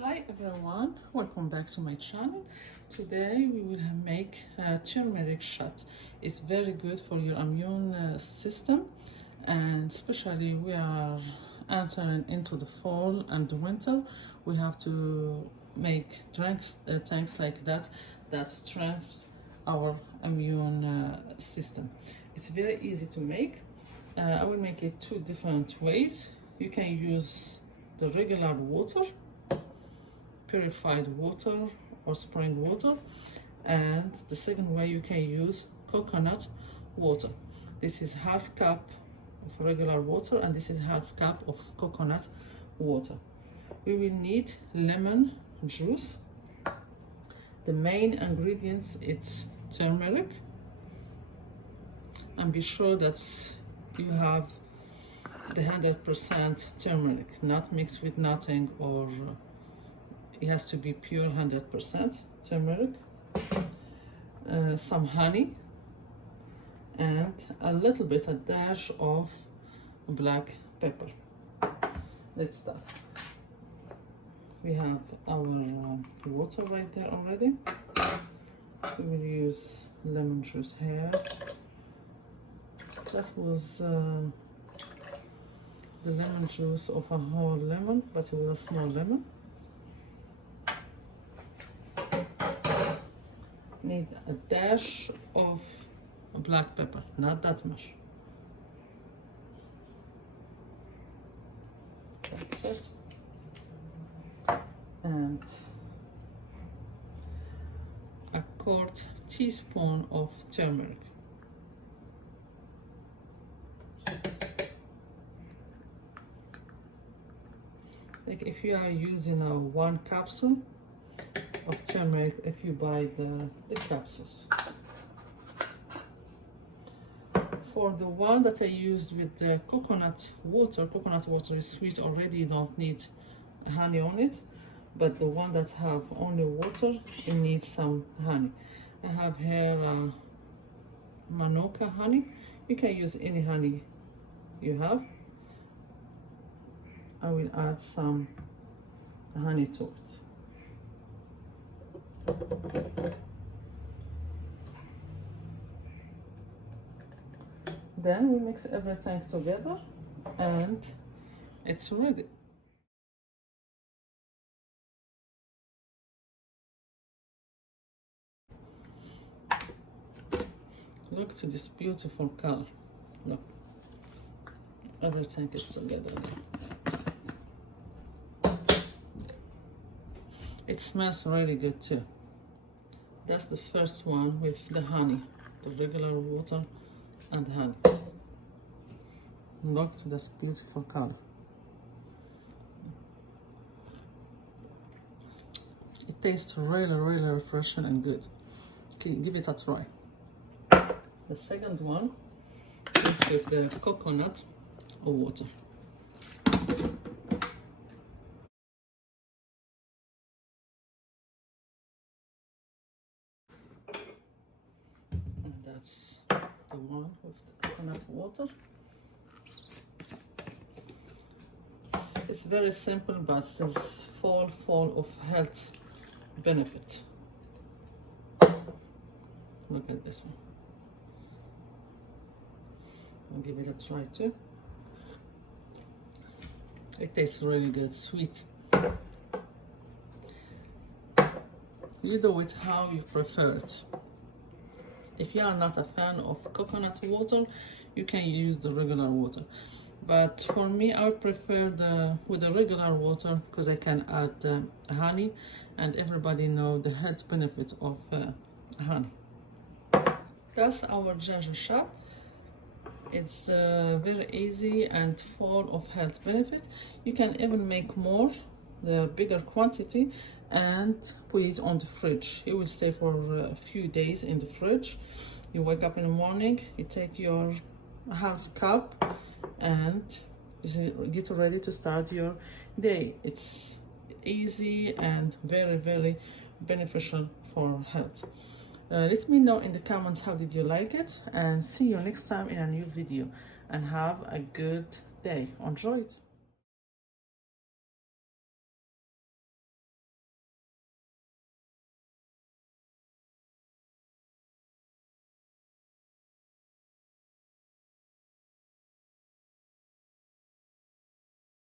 Hi everyone, welcome back to my channel. Today we will make a turmeric shot. It's very good for your immune system, and especially we are entering into the fall and the winter. We have to make drinks, tanks like that strengthens our immune system. It's very easy to make. I will make it two different ways. You can use the regular water, purified water or spring water, and the second way you can use coconut water. This is half cup of regular water and this is half cup of coconut water. We will need lemon juice. The main ingredients, it's turmeric, and be sure that you have the 100% turmeric, not mixed with nothing, or it has to be pure 100% turmeric. Some honey and a little bit, a dash of black pepper. Let's start. We have our water right there already. We will use lemon juice here. That was the lemon juice of a whole lemon, but it was a small lemon. Need a dash of black pepper, not that much. That's it. And a quart teaspoon of turmeric. Like if you are using a 1 capsule of turmeric, if you buy the capsules. For the one that I used with the coconut water is sweet already, you don't need honey on it, but the one that have only water, it needs some honey. I have here Moroccan honey. You can use any honey you have. I will add some honey to it. Then we mix everything together and it's ready. Look to this beautiful color. Look, everything is together now. It smells really good too. That's the first one with the honey, the regular water and honey. Look to this beautiful color. It tastes really refreshing and good. Okay, give it a try. The second one is with the coconut water. And that's the one with the coconut water. It's very simple, but it's full of health benefit. Look at this one. I'll give it a try too. It tastes really good, sweet. You do it how you prefer it. If you are not a fan of coconut water, you can use the regular water. But for me, I would prefer with the regular water because I can add honey, and everybody know the health benefits of honey. That's our ginger shot. It's very easy and full of health benefit. You can even make more, the bigger quantity, and put it on the fridge. It will stay for a few days in the fridge. You wake up in the morning, you take your half cup and get ready to start your day. It's easy and very beneficial for health. Let me know in the comments how did you like it, and see you next time in a new video, and have a good day. Enjoy it.